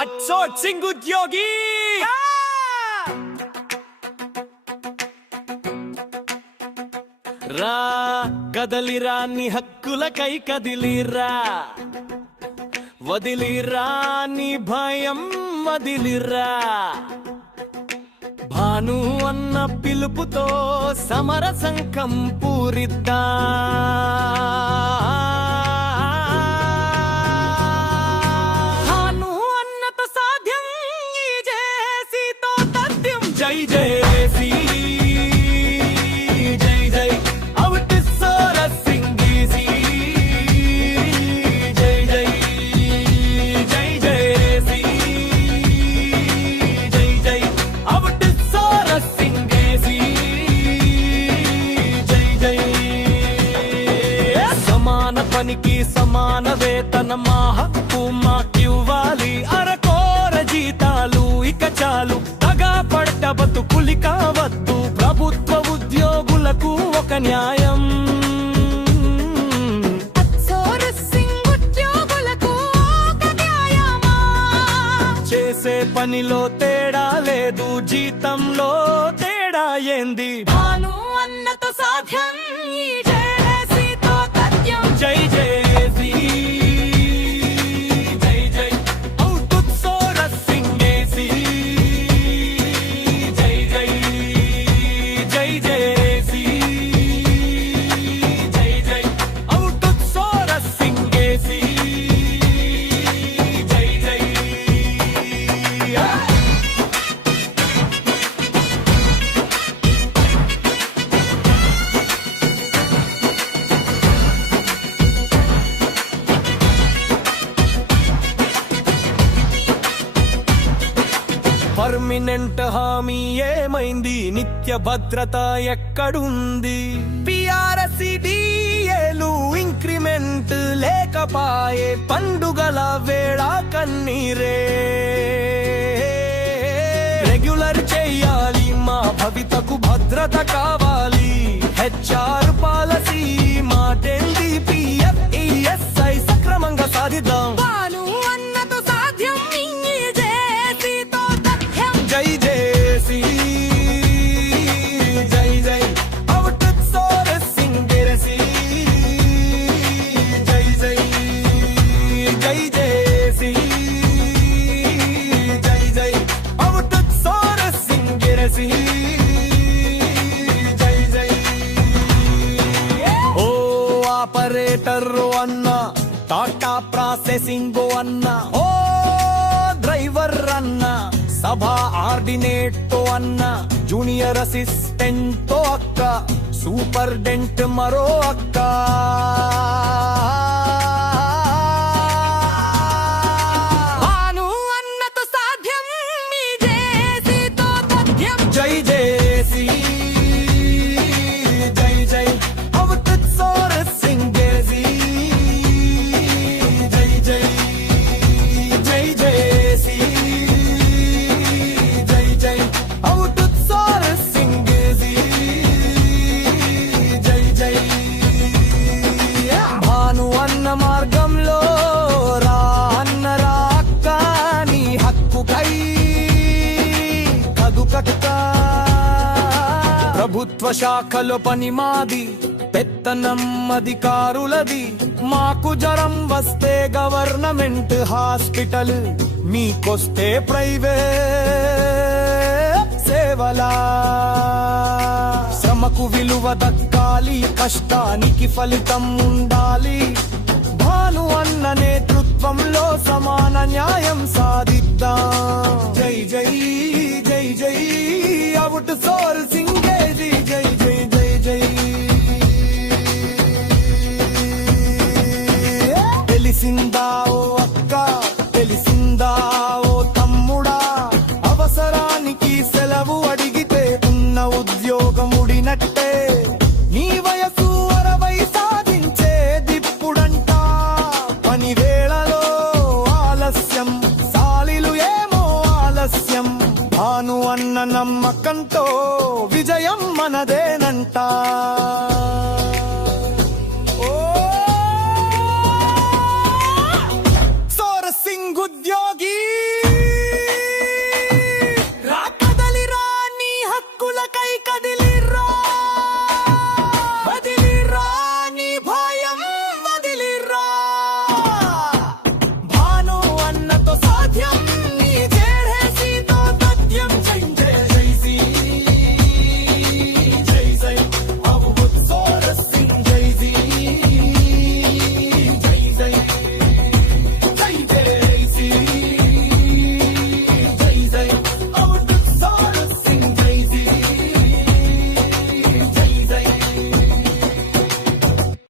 అచ్చోట్ సింగ్ ఉద్యోగి రా కదలిరా నీ హక్కులకై కదిలిరా. వదిలిరా నీ భయం వదిలిరా. భాను అన్న పిలుపుతో సమర సంకం పూరిద్దా. పనికి సమాన వేతన మా హక్కు మాకివ్వాలి. అరకోర జీతాలు ఇక చాలు. తగా పడ్డ బతుకులి కావద్దు. ప్రభుత్వ ఉద్యోగులకు ఒక న్యాయం? చేసే పనిలో తేడా లేదు. జీతంలో తేడా ఏంది? భాను అన్నతో సాధ్యం పర్మినెంట్ హామీ ఏమైంది? నిత్య భద్రత ఎక్కడుంది? పిఆర్సిడిఏలు ఇంక్రిమెంట్ లేకపాయే పండుగల వేళ కన్నీరే. రెగ్యులర్ చెయ్యాలి మా భవితకు భద్రత కావాలి. హెచ్ఆర్ పాలసీ మాటేంది పిఎఫ్ ఈఎస్ఐ సక్రమంగా సాధిద్దాం. సింగరసి జై జై ఓ ఆపరేటర్ అన్న టాటా ప్రాసెసింగ్ అన్న ఓ డ్రైవర్ అన్న సభా ఆర్డినేట్ అన్న జూనియర్ అసిస్టెంట్ అక్క సూపర్ డెంట్ మరో అక్క ప్రభుత్వ శాఖలో పని మాది పెత్తనం అధికారులది మాకు జ్వరం వస్తే గవర్నమెంట్ హాస్పిటల్ మీకొస్తే ప్రైవేట్ సేవలా. శ్రమకు విలువ దక్కాలి కష్టానికి ఫలితం ఉండాలి. భాను అన్న నేతృత్వంలో సమాన న్యాయం సాధిద్దాం. జై జై జై జై. తెలిసిందా ఓ అక్క? తెలిసిందా ఓ తమ్ముడా? అవసరానికి సెలవు అడిగితే ఉన్న ఉద్యోగముడినట్టే నీ వయసు అరవై సాధించేదిప్పుడంట పని వేళలో ఆలస్యం సాలిలు ఏమో ఆలస్యం. భాను అన్న నమ్మకంతో విజయం మనదేనంట.